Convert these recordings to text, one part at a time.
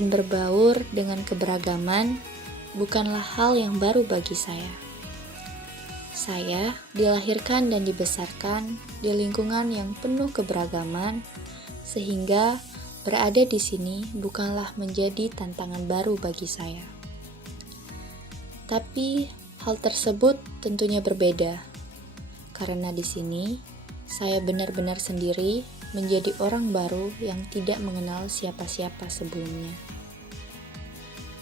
dan berbaur dengan keberagaman bukanlah hal yang baru bagi saya. Saya dilahirkan dan dibesarkan di lingkungan yang penuh keberagaman, sehingga berada di sini bukanlah menjadi tantangan baru bagi saya. Tapi hal tersebut tentunya berbeda, karena di sini saya benar-benar sendiri menjadi orang baru yang tidak mengenal siapa-siapa sebelumnya.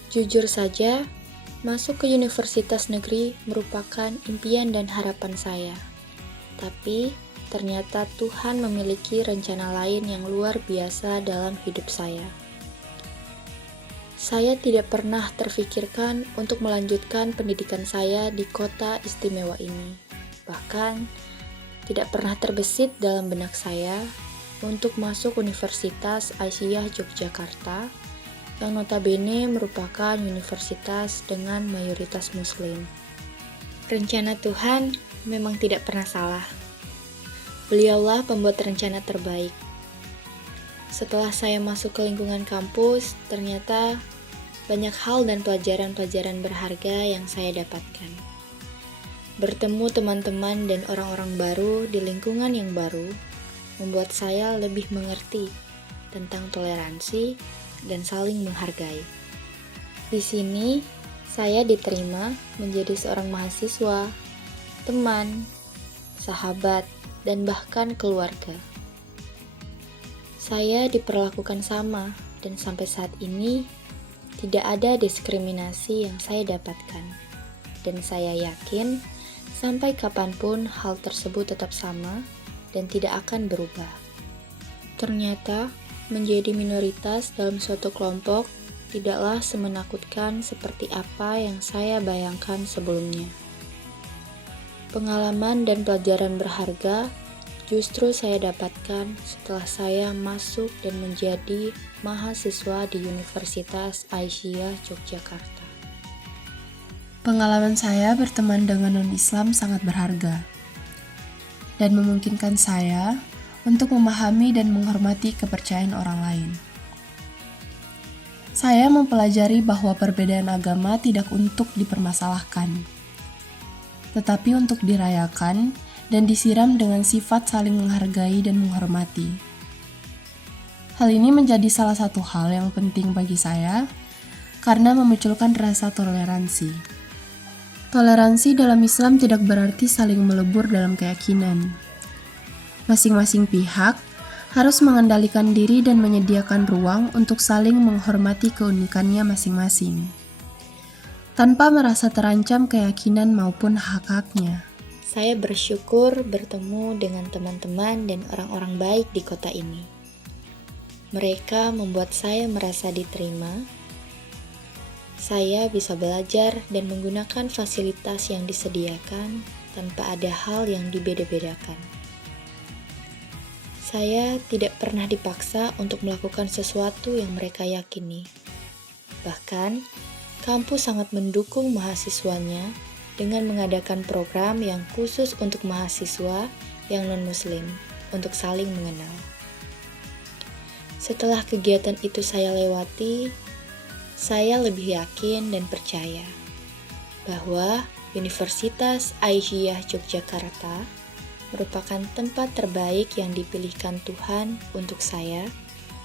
Jujur saja, masuk ke universitas negeri merupakan impian dan harapan saya. Tapi ternyata Tuhan memiliki rencana lain yang luar biasa dalam hidup saya. Saya tidak pernah terfikirkan untuk melanjutkan pendidikan saya di kota istimewa ini. Bahkan tidak pernah terbesit dalam benak saya untuk masuk Universitas Aisyah Yogyakarta yang notabene merupakan universitas dengan mayoritas muslim. Rencana Tuhan memang tidak pernah salah. Beliaulah pembuat rencana terbaik. Setelah saya masuk ke lingkungan kampus, ternyata banyak hal dan pelajaran-pelajaran berharga yang saya dapatkan. Bertemu teman-teman dan orang-orang baru di lingkungan yang baru membuat saya lebih mengerti tentang toleransi dan saling menghargai. Di sini, saya diterima menjadi seorang mahasiswa, teman, sahabat, dan bahkan keluarga. Saya diperlakukan sama, dan sampai saat ini tidak ada diskriminasi yang saya dapatkan. Dan saya yakin, sampai kapanpun hal tersebut tetap sama dan tidak akan berubah. Ternyata, menjadi minoritas dalam suatu kelompok tidaklah semenakutkan seperti apa yang saya bayangkan sebelumnya. Pengalaman dan pelajaran berharga justru saya dapatkan setelah saya masuk dan menjadi mahasiswa di Universitas Aisyah Yogyakarta. Pengalaman saya berteman dengan non-Islam sangat berharga dan memungkinkan saya untuk memahami dan menghormati kepercayaan orang lain. Saya mempelajari bahwa perbedaan agama tidak untuk dipermasalahkan, tetapi untuk dirayakan dan disiram dengan sifat saling menghargai dan menghormati. Hal ini menjadi salah satu hal yang penting bagi saya karena memunculkan rasa toleransi. Toleransi dalam Islam tidak berarti saling melebur dalam keyakinan. Masing-masing pihak harus mengendalikan diri dan menyediakan ruang untuk saling menghormati keunikannya masing-masing, tanpa merasa terancam keyakinan maupun hak-haknya. Saya bersyukur bertemu dengan teman-teman dan orang-orang baik di kota ini. Mereka membuat saya merasa diterima. Saya bisa belajar dan menggunakan fasilitas yang disediakan tanpa ada hal yang dibeda-bedakan. Saya tidak pernah dipaksa untuk melakukan sesuatu yang mereka yakini. Bahkan, kampus sangat mendukung mahasiswanya dengan mengadakan program yang khusus untuk mahasiswa yang non-muslim untuk saling mengenal. Setelah kegiatan itu saya lewati, saya lebih yakin dan percaya bahwa Universitas Aisyah Yogyakarta merupakan tempat terbaik yang dipilihkan Tuhan untuk saya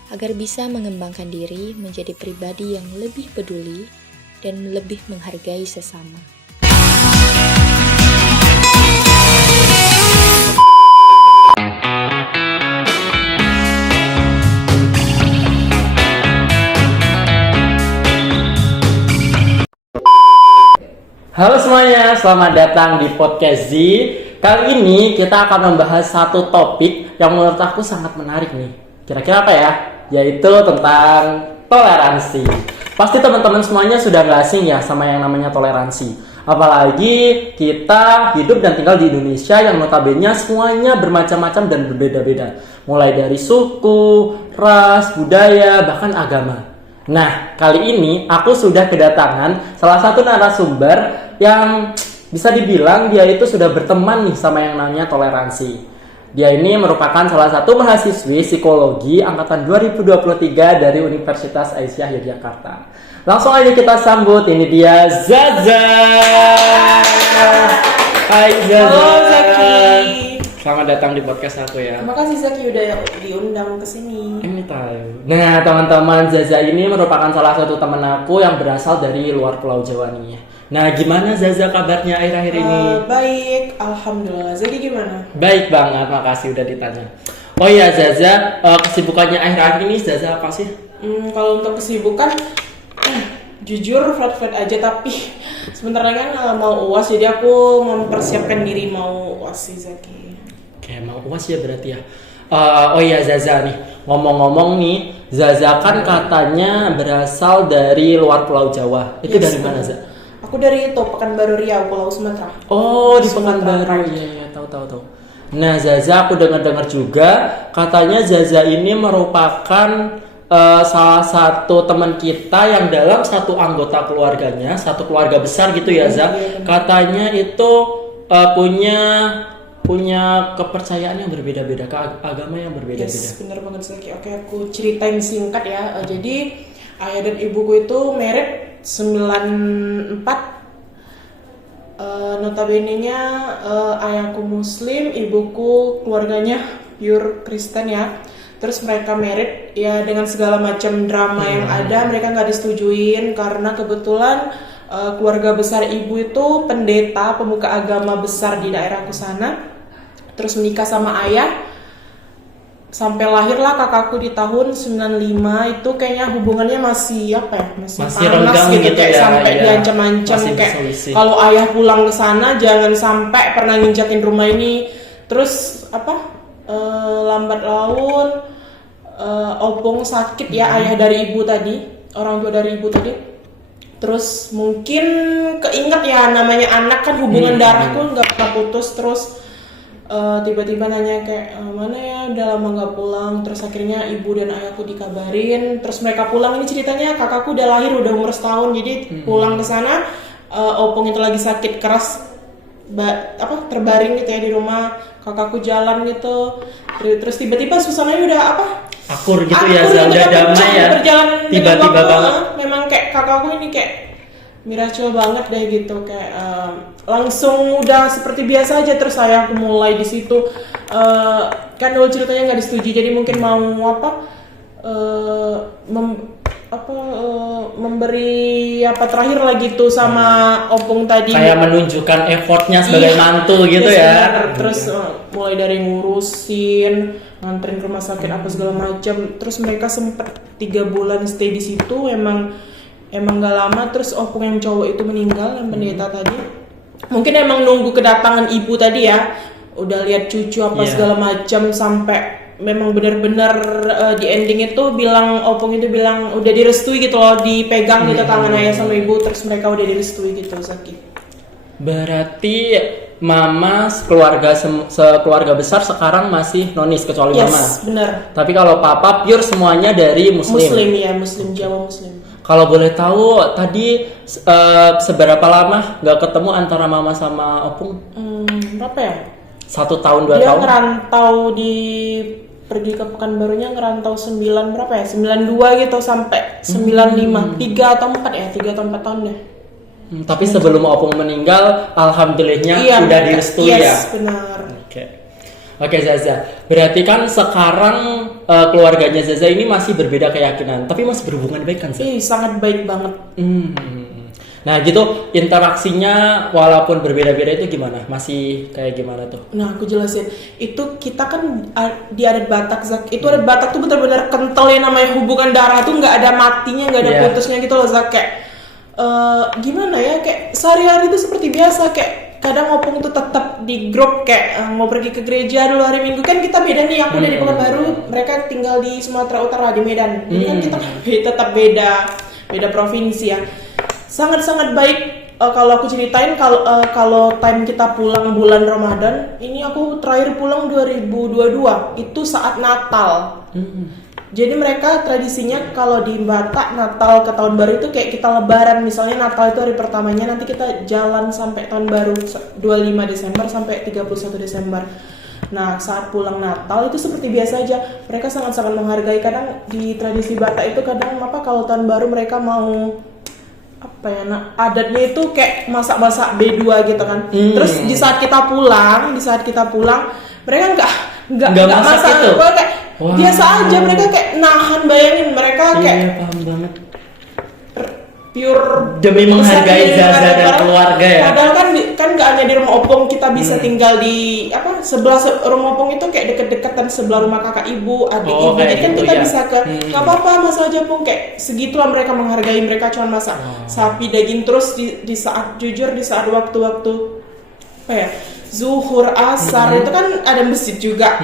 agar bisa mengembangkan diri menjadi pribadi yang lebih peduli dan lebih menghargai sesama. Halo semuanya, selamat datang di podcast Z. Kali ini kita akan membahas satu topik yang menurut aku sangat menarik nih. Kira-kira apa ya? Yaitu tentang toleransi. Pasti teman-teman semuanya sudah gak asing ya sama yang namanya toleransi. Apalagi kita hidup dan tinggal di Indonesia yang notabene semuanya bermacam-macam dan berbeda-beda. Mulai dari suku, ras, budaya, bahkan agama. Nah, kali ini aku sudah kedatangan salah satu narasumber yang bisa dibilang dia itu sudah berteman nih sama yang namanya toleransi. Dia ini merupakan salah satu mahasiswi psikologi angkatan 2023 dari Universitas Aisyah Yogyakarta. Langsung aja kita sambut, ini dia Zaza. Hai Zaza. Halo Zaki. Selamat datang di podcast aku ya. Terima kasih Zaki udah diundang ke sini. Ini tahu. Nah, teman-teman, Zaza ini merupakan salah satu teman aku yang berasal dari luar Pulau Jawa nih. Nah, gimana Zaza kabarnya akhir-akhir ini? Baik, alhamdulillah. Zaki gimana? Baik banget, makasih udah ditanya. Oh iya Zaza, kesibukannya akhir-akhir ini Zaza apa sih? Kalau untuk kesibukan, jujur flat-flat aja, tapi sebentar lagi kan mau UAS, jadi aku mempersiapkan diri mau UAS sih Zaki. Oke, mau UAS ya berarti ya. Oh iya Zaza nih, ngomong-ngomong nih, Zaza kan katanya berasal dari luar Pulau Jawa. Itu Yes, dari mana Zaza? Aku dari itu Pekanbaru Riau, Pulau Sumatera. Oh, di Sumatera Pekanbaru. Utara. Iya, tahu. Nah, Zaza aku dengar-dengar juga katanya Zaza ini merupakan salah satu teman kita yang dalam satu anggota keluarganya, satu keluarga besar gitu ya, Za. Iya, benar. Katanya itu punya kepercayaan yang berbeda-beda, agama yang berbeda-beda. Yes, bener banget Zaki. Oke, aku ceritain singkat ya. Jadi ayah dan ibuku itu married 94. Notabene-nya ayahku Muslim, ibuku keluarganya pure Kristen ya. Terus mereka married ya dengan segala macam drama yang ada, mereka nggak disetujuin karena kebetulan keluarga besar ibu itu pendeta, pemuka agama besar di daerahku sana. Terus menikah sama ayah, sampai lahirlah kakakku di tahun 95. Itu kayaknya hubungannya masih apa ya, masih panas renggang gitu, gitu kayak ya, sampai iya. diancam-ancam Masih kayak berselisih. kalau ayah pulang ke sana jangan sampai pernah nginjakin rumah ini. Terus lambat laun opung sakit ya, ayah dari ibu tadi, orang tua dari ibu tadi. Terus mungkin keinget ya, namanya anak kan hubungan darah tuh nggak pernah putus. Terus tiba-tiba nanya kayak mana ya, udah lama nggak pulang. Terus akhirnya ibu dan ayahku dikabarin. Terus mereka pulang, ini ceritanya kakakku udah lahir, udah umur setahun. Jadi pulang ke sana, opung itu lagi sakit keras, terbaring gitu ya di rumah. Kakakku jalan gitu, terus tiba-tiba suasananya udah Akur gitu ya, Za, udah damai ya. Berjalan Tiba-tiba dengan waktu, banget. memang kayak kakakku ini kayak miracle banget deh gitu, kayak langsung udah seperti biasa aja. Terus saya aku mulai di situ, kan dulu ceritanya nggak disetujui, jadi mungkin mau memberi terakhir lagi tuh sama opung tadi, Kayak menunjukkan effortnya sebagai Iya. mantu gitu Yes, ya. benar. Terus mulai dari ngurusin, nganterin ke rumah sakit apa segala macam. Terus mereka sempet 3 bulan stay di situ. Emang gak lama. Terus opung yang cowok itu meninggal, yang pendeta tadi. Mungkin emang nunggu kedatangan ibu tadi ya. Udah lihat cucu apa Iya. segala macam, sampai memang benar-benar di ending itu opung itu bilang udah direstui gitu loh, dipegang gitu tangan ayah sama ibu. Terus mereka udah direstui gitu, Zaki. Berarti mama sekeluarga besar sekarang masih nonis kecuali mama. Yes, benar. Tapi kalau papa pure semuanya dari Muslim. Muslim Jawa Muslim. Kalau boleh tahu tadi seberapa lama nggak ketemu antara mama sama opung? Berapa ya? 1 tahun 2 Dia tahun? ngerantau pergi ke Pekanbarunya ngerantau 92 gitu sampai 95. 3 atau 4 ya, 3 atau 4 tahun deh. Tapi sebelum opung meninggal, alhamdulillahnya Iya, sudah direstui ya. Yes, benar. Oke Zaza, berarti kan sekarang keluarganya Zaza ini masih berbeda keyakinan, tapi masih berhubungan baik kan Zaza? Sangat baik banget. Nah gitu, interaksinya walaupun berbeda-beda itu gimana? Masih kayak gimana tuh? Nah, aku jelasin. Itu kita kan di adat Batak, Zak. Itu adat Batak tuh benar-benar kental ya, namanya hubungan darah tuh nggak ada matinya, nggak ada Iya. putusnya gitu loh, Zak. Kayak gimana ya, kayak sehari-hari itu seperti biasa. Kayak kadang opung tuh tetap di grup kayak mau pergi ke gereja dulu hari Minggu. Kan kita beda nih, aku dari Pekanbaru, mereka tinggal di Sumatera Utara di Medan. Jadi kan kita tetap beda provinsi ya. Sangat-sangat baik. Kalau aku ceritain, kalau time kita pulang bulan Ramadan, ini aku terakhir pulang 2022, itu saat Natal. Jadi mereka tradisinya kalau di Batak Natal ke tahun baru itu kayak kita lebaran. Misalnya Natal itu hari pertamanya, nanti kita jalan sampai tahun baru 25 Desember sampai 31 Desember. Nah, saat pulang Natal itu seperti biasa aja. Mereka sangat-sangat menghargai. Kadang di tradisi Batak itu kadang kalau tahun baru mereka mau apa ya, adatnya itu kayak masak-masak B2 gitu kan. Terus di saat kita pulang, mereka nggak masak itu. kayak biasa aja, mereka kayak nahan, bayangin mereka kayak paham banget. pure Demi menghargai Zaza dan keluarga ya. Padahal kan nggak hanya di rumah opung, kita bisa tinggal di sebelah rumah opung itu kayak deket-deketan sebelah rumah kakak ibu, adik ibu. Jadi kan gitu kita ya. bisa ke nggak apa-apa masak aja pun, kayak segitulah mereka menghargai. Mereka cuma masak sapi daging. Terus di saat waktu-waktu apa ya, zuhur, asar itu kan ada masjid juga.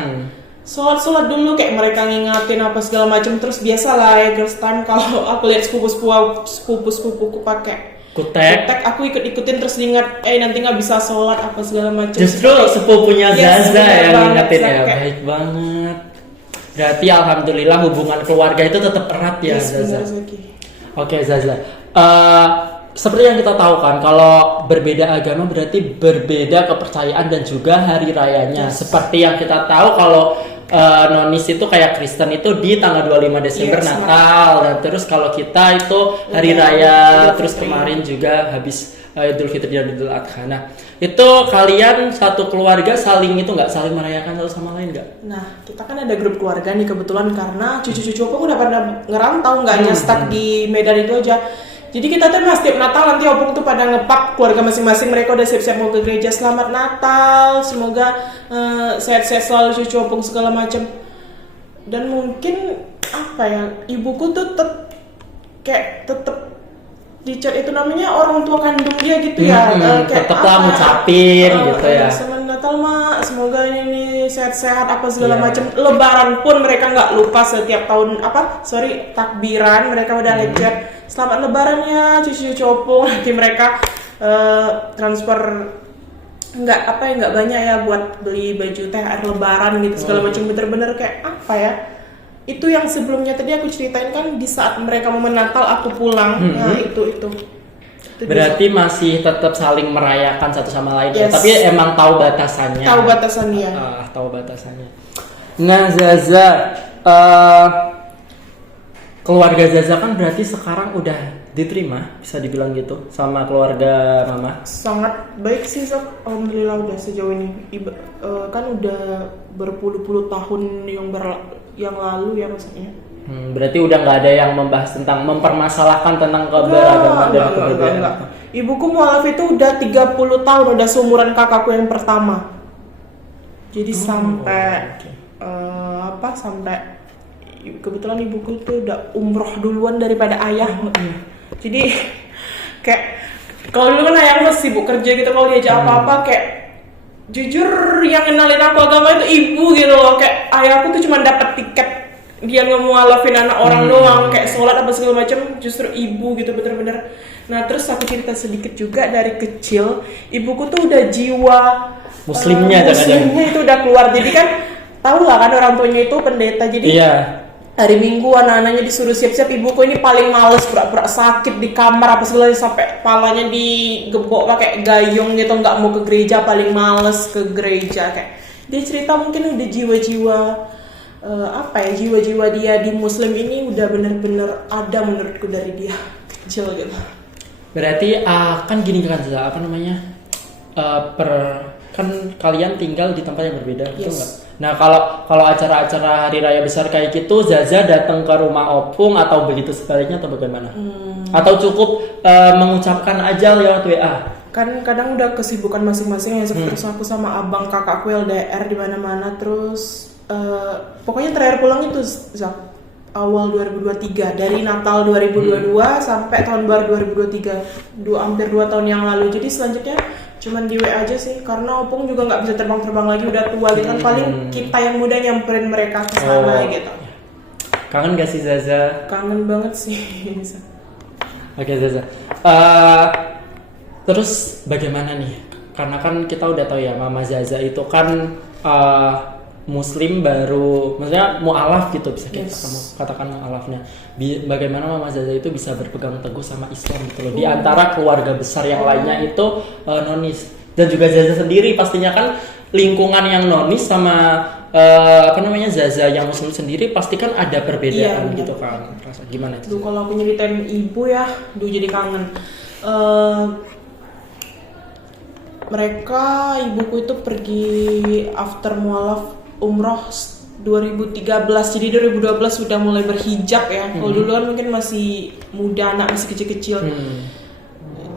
Sholat dulu, kayak mereka ngingatin apa segala macam. Terus biasalah ya girls time, kalau aku lihat sepupu-sepupuku pakai kutek, aku ikut-ikutin, terus ingat nanti nggak bisa sholat apa segala macam. Justru sepupunya Zaza yang ngingetin ya, kayak, baik banget. Berarti alhamdulillah hubungan keluarga itu tetap erat ya, Zaza. Oke Zaza, seperti yang kita tahu kan, kalau berbeda agama berarti berbeda kepercayaan dan juga hari rayanya. Seperti yang kita tahu kalau nonis itu kayak Kristen itu di tanggal 25 Desember Natal, dan terus kalau kita itu hari raya, terus kemarin juga habis Idul Fitri dan Idul Adha. Nah, itu kalian satu keluarga saling merayakan satu sama lain nggak? Nah, kita kan ada grup keluarga nih kebetulan, karena cucu-cucu aku udah pada ngerantau, nggak hanya stuck di Medan itu aja. Jadi kita tuh setiap Natal nanti opung tuh pada ngepak keluarga masing-masing, mereka udah siap-siap mau ke gereja. Selamat Natal, semoga sehat-sehat selalu cucu opung segala macam. Dan mungkin apa ya, ibuku tuh tetep di chat itu namanya orang tua kandung dia gitu ya, kayak tetep lah ngucapin gitu ya. Selamat Natal mak, semoga ini sehat-sehat apa segala macam. Lebaran pun mereka nggak lupa, setiap tahun takbiran mereka udah lecet. Selamat Lebaran ya cucu-cucu opung. Nanti mereka transfer nggak banyak ya buat beli baju THR Lebaran gitu segala macam. Bener-bener kayak apa ya, itu yang sebelumnya tadi aku ceritain kan, di saat mereka momen Natal aku pulang. Nah itu berarti masih tetap saling merayakan satu sama lain. Yes. Tapi emang tahu batasannya. Tahu batasannya. Nah Zaza, keluarga Zaza kan berarti sekarang udah diterima, bisa dibilang gitu, sama keluarga mama. Sangat baik sih Zak, alhamdulillah udah sejauh ini. Kan udah berpuluh-puluh tahun yang lalu ya maksudnya. Berarti udah nggak ada yang membahas tentang mempermasalahkan tentang keberagaman dan keberbedaan. Enggak. Ibuku mualaf itu udah 30 tahun, udah seumuran kakakku yang pertama. Jadi sampai kebetulan ibuku tuh udah umroh duluan daripada ayah. Jadi kayak kalau dulu kan ayah sibuk kerja gitu, kalau diajak apa-apa kayak jujur yang kenalin aku agama itu ibu gitu loh. Kayak ayahku tuh cuma dapat tiket dia ngemualafin anak orang doang, kayak sholat apa segala macam, justru ibu gitu bener-bener. Nah terus aku cerita sedikit juga, dari kecil ibuku tuh udah jiwa muslimnya itu udah keluar. Jadi kan tahu lah kan orang tuanya itu pendeta, jadi hari Minggu anak-anaknya disuruh siap-siap, ibuku ini paling males, pura-pura sakit di kamar apa segala, sampai palanya digebok pakai gayung gitu, nggak mau ke gereja, paling males ke gereja. Kayak dia cerita mungkin udah jiwa-jiwa jiwa-jiwa dia di muslim ini udah bener-bener ada menurutku dari dia kecil gitu. Berarti kan gini kan, kan kalian tinggal di tempat yang berbeda, betul nggak? Nah kalau acara-acara hari raya besar kayak gitu, Zaza datang ke rumah opung atau begitu sebaliknya atau bagaimana? Atau cukup mengucapkan aja lewat WA? Kan kadang udah kesibukan masing-masing ya, terus aku sama abang kakakku LDR di mana-mana. Terus pokoknya terakhir pulang itu awal 2023, dari Natal 2022 sampai tahun baru 2023, hampir 2 tahun yang lalu. Jadi selanjutnya cuman di WA aja sih, karena opung juga nggak bisa terbang-terbang lagi, udah tua gitu kan. Paling kita yang muda nyamperin mereka ke sana gitu. Kangen gak sih Zaza? Kangen banget sih. Oke Zaza, terus bagaimana nih? Karena kan kita udah tahu ya, Mama Zaza itu kan Muslim baru, maksudnya mu'alaf gitu, bisa kita katakan mu'alafnya. Bagaimana Mama Zaza itu bisa berpegang teguh sama Islam gitu loh, di antara keluarga besar yang lainnya itu nonis. Dan juga Zaza sendiri pastinya kan lingkungan yang nonis sama Zaza yang muslim sendiri pasti kan ada perbedaan Iya, gitu kan. Rasa gimana itu? Duh, kalau aku nyeritain ibu ya, jadi kangen. Mereka, ibuku itu pergi after mualaf umroh 2013, jadi 2012 sudah mulai berhijab ya. Kalau dulu kan mungkin masih muda, anak masih kecil-kecil.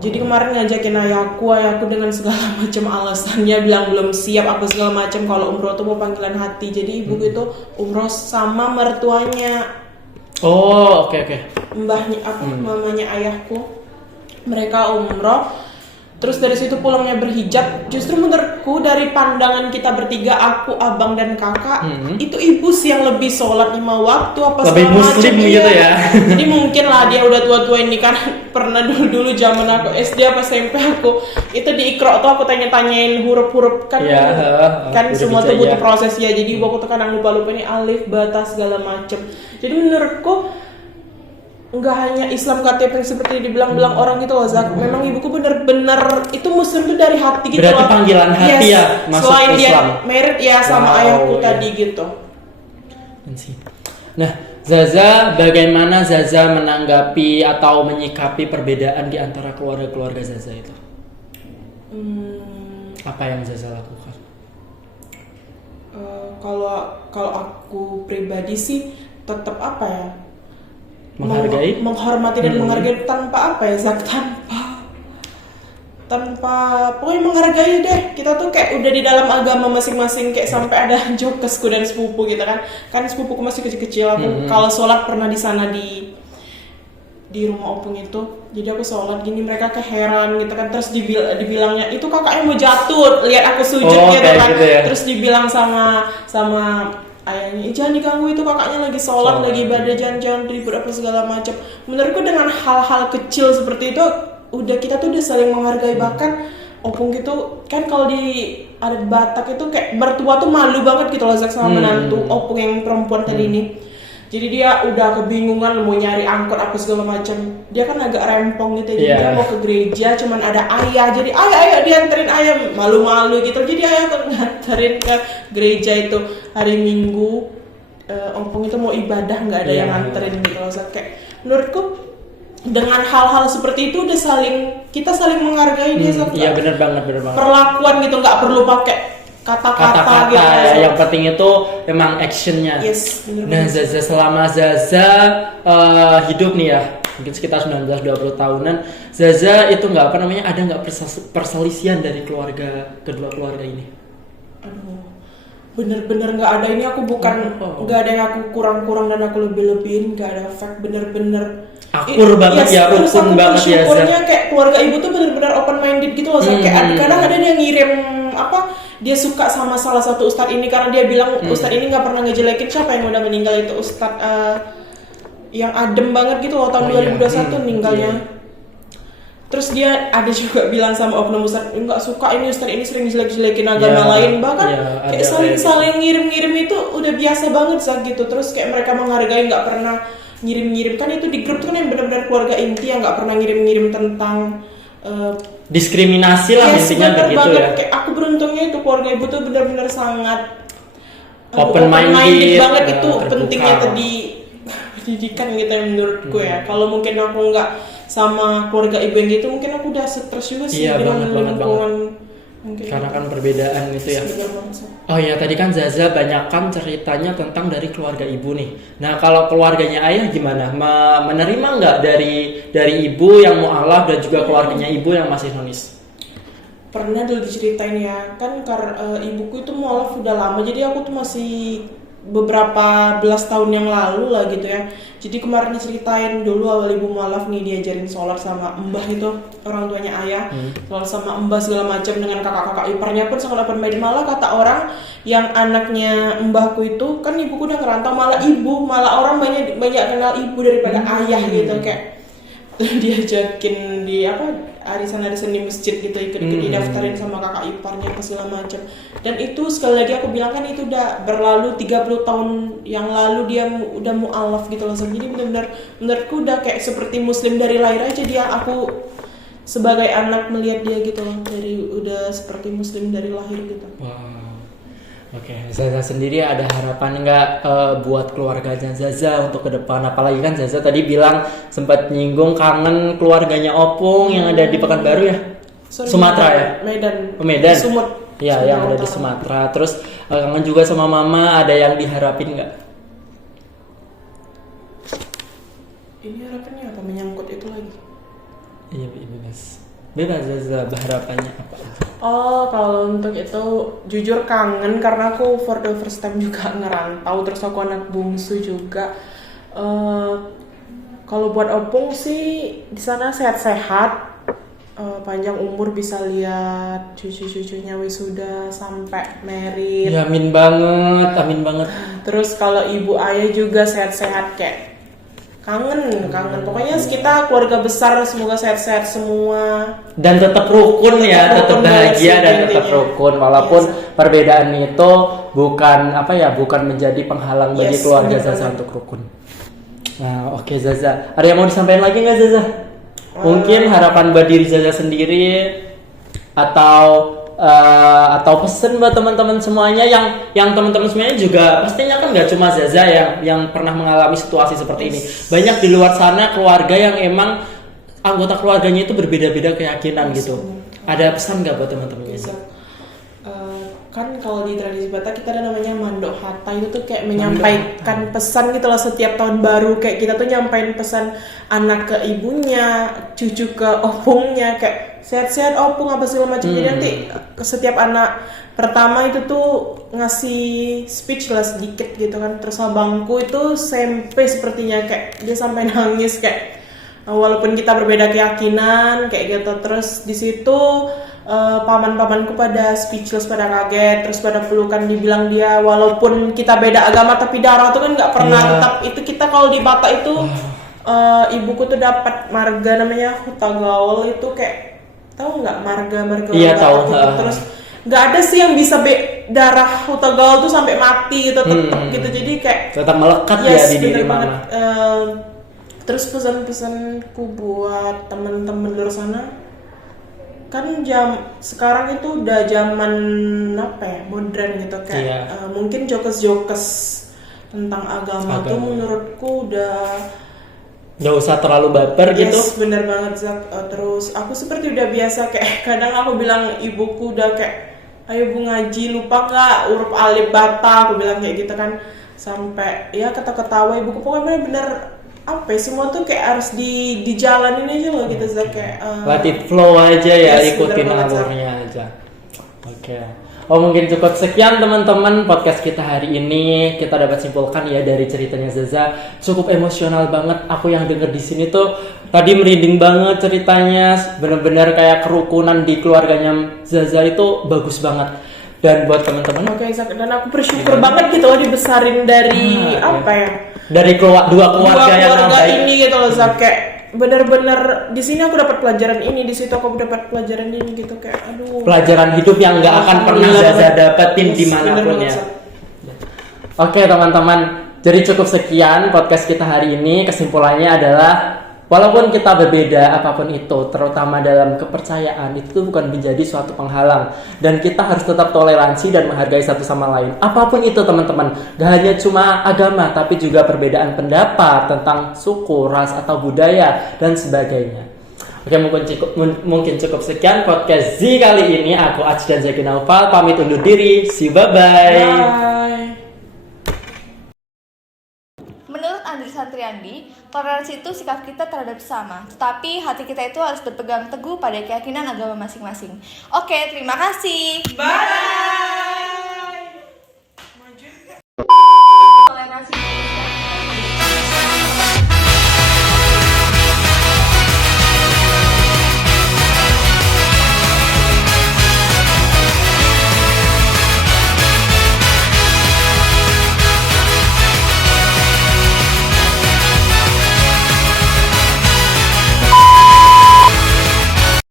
Jadi kemarin ngajakin ayahku dengan segala macam alasannya, bilang belum siap apa segala macam, kalau umroh tuh mau panggilan hati. Jadi ibuku itu umroh sama mertuanya. Oh, oke. Mbahnya mamanya ayahku. Mereka umroh. Terus dari situ pulangnya berhijab. Justru menurutku dari pandangan kita bertiga, aku, abang dan kakak, itu ibu sih yang lebih sholat 5 waktu apa lebih segala muslim macam, gitu ya. Jadi mungkin lah dia udah tua-tua ini kan. Pernah dulu zaman aku SD apa SMP aku itu di Iqra tuh aku tanya-tanyain huruf-huruf kan. Kan udah semua bisa, tuh butuh ya. proses ya. Jadi ibu aku tuh kadang lupa-lupa ini alif, bata segala macam. Jadi menurutku nggak hanya Islam KTP yang seperti dibilang-bilang orang gitu loh, Zak. Memang ibuku bener-bener itu muslim tuh dari hati gitu. Berarti loh. panggilan hati ya masuk selain Islam. dia merit ya sama ayahku tadi gitu. Nah, Zaza, bagaimana Zaza menanggapi atau menyikapi perbedaan di antara keluarga-keluarga Zaza itu? Apa yang Zaza lakukan? Kalau aku pribadi sih tetap apa ya? Menghargai? Menghormati dan menghargai tanpa apa ya, Zak? Tanpa pokoknya menghargai deh. Kita tuh kayak udah di dalam agama masing-masing, kayak sampai ada jokesku dan sepupu gitu kan sepupuku masih kecil-kecil. Aku kalau sholat pernah di sana di rumah opung itu, jadi aku sholat gini, mereka keheran gitu kan, terus dibilangnya itu kakaknya mau jatuh lihat aku sujud gitu kan, gitu ya. Terus dibilang sama ayahnya, jangan diganggu, itu kakaknya lagi sholat, lagi ibadah, jangan ribut apa segala macam. Menurutku dengan hal-hal kecil seperti itu kita tuh udah saling menghargai. Bahkan opung gitu kan, kalau di adat Batak itu kayak mertua tuh malu banget gitu loh, Zak, sama menantu opung yang perempuan tadi ini. Jadi dia udah kebingungan mau nyari angkot apa segala macam. Dia kan agak rempong gitu, jadi dia mau ke gereja, cuman ada ayah. Jadi ayah dianterin ayah, malu-malu gitu. Jadi ayah kan nganterin ke gereja itu hari Minggu. Opung itu mau ibadah, nggak ada yang nganterin gitu loh. Kayak menurutku dengan hal-hal seperti itu udah kita saling menghargai dia. Iya benar banget. Perlakuan gitu, nggak perlu pakai kata-kata gitu ya. Yang penting itu emang actionnya. Yes, bener. Nah, Zaza, selama Zaza hidup nih ya, mungkin sekitar 19-20 tahunan, Zaza itu ada nggak perselisihan dari kedua keluarga ini? Aduh, bener-bener nggak ada. Ini aku bukan nggak ada yang aku kurang-kurang dan aku lebih-lebihin, nggak ada fake, bener-bener akur banget ya, rukun banget ya. Syukurnya kayak keluarga ibu tuh bener-bener open minded gitu loh. Kayak kadang ada yang ngirim dia suka sama salah satu ustadz ini karena dia bilang ustadz ini nggak pernah ngejelekin. Siapa yang udah meninggal itu ustadz yang adem banget gitu loh, tahun 2021 meninggalnya. Terus dia ada juga bilang sama oknum ustadz, nggak suka ini ustadz ini sering jelek-jelekin agama lain. Bahkan kayak saling ngirim-ngirim itu udah biasa banget gitu. Terus kayak mereka menghargai, nggak pernah ngirim-ngirim. Kan itu di grup tuh kan yang benar-benar keluarga inti yang nggak pernah ngirim-ngirim tentang diskriminasi lah, intinya begitu banget. ya. Kayak aku beruntungnya itu keluarga ibu tuh benar-benar sangat open minded banget. Itu terbuka. pentingnya tadi pendidikan gitu ya menurutku ya. Kalau mungkin aku nggak sama keluarga ibu yang gitu, mungkin aku udah stres juga sih dengan lingkungan. Karena kan perbedaan gitu ya. Oh iya, tadi kan Zaza banyakkan ceritanya tentang dari keluarga ibu nih. Nah, kalau keluarganya ayah gimana? Menerima nggak dari ibu yang mu'alaf dan juga keluarganya ibu yang masih nonis? Pernah dulu diceritain ya, kan ibuku itu mu'alaf udah lama, jadi aku tuh masih beberapa belas tahun yang lalu lah gitu ya. Jadi kemarin diceritain dulu awal ibu mu'alaf nih diajarin sholat sama mbah itu, orang tuanya ayah, sholat sama mbah segala macam dengan kakak-kakak iparnya pun sangat open minded. Malah kata orang yang anaknya mbahku itu kan ibuku udah ngerantau, malah orang banyak kenal ibu daripada ayah gitu. Kayak diajakin di arisan di masjid gitu, ikut didaftarin sama kakak iparnya apa segala macam. Dan itu sekali lagi aku bilang kan itu udah berlalu 30 tahun yang lalu dia udah mu'alaf gitu loh. Jadi benar-benar menurutku udah kayak seperti muslim dari lahir aja dia. Aku sebagai anak melihat dia gitu loh, dari udah seperti muslim dari lahir gitu. Wow. Oke, Zaza sendiri ada harapan nggak buat keluarganya Zaza untuk ke depan? Apalagi kan Zaza tadi bilang sempat nyinggung kangen keluarganya Opung yang ada di Pekanbaru ya? Sumatera ya? Medan. Medan. Sumut. Iya, Sumatera yang ada di Utara. Sumatera. Terus kangen juga sama mama, ada yang diharapin nggak? Ini harapannya apa? Menyangkut itu lagi. Iya, bebas. Bebas Zaza, harapannya apa? Oh, kalau untuk itu jujur kangen karena aku for the first time juga ngerantau, terus aku anak bungsu juga. Kalau buat Opung sih di sana sehat-sehat, panjang umur, bisa lihat cucu-cucunya wisuda sampai merit. Ya, amin banget, amin banget. Terus kalau ibu ayah juga sehat-sehat, kayak kangen. Pokoknya kita keluarga besar semoga sehat-sehat semua. Dan tetap rukun ya, tetap Rukun banget bahagia sih dan tetap intinya. rukun walaupun Yes. perbedaan itu bukan menjadi penghalang bagi Yes, keluarga benar Zaza banget. untuk rukun. Nah, oke Zaza, ada yang mau disampaikan lagi nggak Zaza? Mungkin harapan buat diri Zaza sendiri atau pesan buat teman-teman semuanya yang teman-teman semuanya juga pastinya kan nggak cuma Zaza yang pernah mengalami situasi seperti ini. Banyak di luar sana keluarga yang emang anggota keluarganya itu berbeda-beda keyakinan gitu. Ada pesan nggak buat teman-temannya? Bisa. Kan kalau di tradisi Batak kita ada namanya mandok hata, itu tuh kayak menyampaikan pesan gitu loh setiap tahun baru, kayak kita tuh nyampein pesan anak ke ibunya, cucu ke opungnya, kayak sehat-sehat opung apa segala macam. Jadi nanti ke setiap anak pertama itu tuh ngasih speech lah sedikit gitu kan. Terus abangku itu SMP sepertinya kayak dia sampai nangis kayak walaupun kita berbeda keyakinan kayak gitu. Terus di situ paman-pamanku pada speechless, pada kaget, terus pada pelukan, dibilang dia walaupun kita beda agama tapi darah tuh kan nggak pernah tetap itu. Kita kalau di Batak itu ibuku tuh dapat marga namanya Huta Gaul, itu kayak tahu nggak marga Iya, tahu. gitu. Terus nggak ada sih yang bisa darah Huta Gaul tuh sampai mati gitu, tetap gitu. Jadi kayak Tetap melekat ya yes, di diri bener banget. mama. Terus pesan-pesanku buat temen-temen luar sana, kan sekarang itu udah zaman apa ya, modern gitu kayak mungkin jokes-jokes tentang agama tuh menurutku udah nggak usah terlalu baper gitu. yes, bener banget Zak. Terus aku seperti udah biasa kayak kadang aku bilang ibuku udah kayak ayo bu ngaji, lupa nggak huruf alif bata, aku bilang kayak gitu kan, sampai ya ketawa ibuku. Pokoknya bener apa ya, semua tuh kayak harus dijalanin aja loh gitu Zak, kayak Let it flow aja ya, yes, ikutin bener banget, alurnya aja. Oke. Oh, mungkin cukup sekian teman-teman podcast kita hari ini. Kita dapat simpulkan ya dari ceritanya Zaza, cukup emosional banget. Aku yang denger di sini tuh tadi merinding banget ceritanya. Bener-bener kayak kerukunan di keluarganya Zaza itu bagus banget. Dan buat teman-teman, oke Zak, dan aku bersyukur banget gitu loh dibesarin dari apa ya, dari dua keluarga yang baik. ini gitu loh Zak, kayak bener-bener di sini aku dapat pelajaran ini, di situ aku dapat pelajaran ini gitu, kayak aduh, Pelajaran hidup yang nggak akan pernah Zaza dapetin yes, dimanapun bener ya. banget, Zak. Oke teman-teman, jadi cukup sekian podcast kita hari ini. Kesimpulannya adalah walaupun kita berbeda apapun itu, terutama dalam kepercayaan, itu tuh bukan menjadi suatu penghalang. Dan kita harus tetap toleransi dan menghargai satu sama lain. Apapun itu teman-teman, gak hanya cuma agama, tapi juga perbedaan pendapat tentang suku, ras, atau budaya, dan sebagainya. Oke, mungkin cukup sekian podcast Z kali ini. Aku Aci dan Zaki Naufal, pamit undur diri. See you, bye-bye. Bye. Menurut Andri Santriandi, toleransi itu sikap kita terhadap sesama, tetapi hati kita itu harus berpegang teguh pada keyakinan agama masing-masing. Oke, terima kasih. Bye.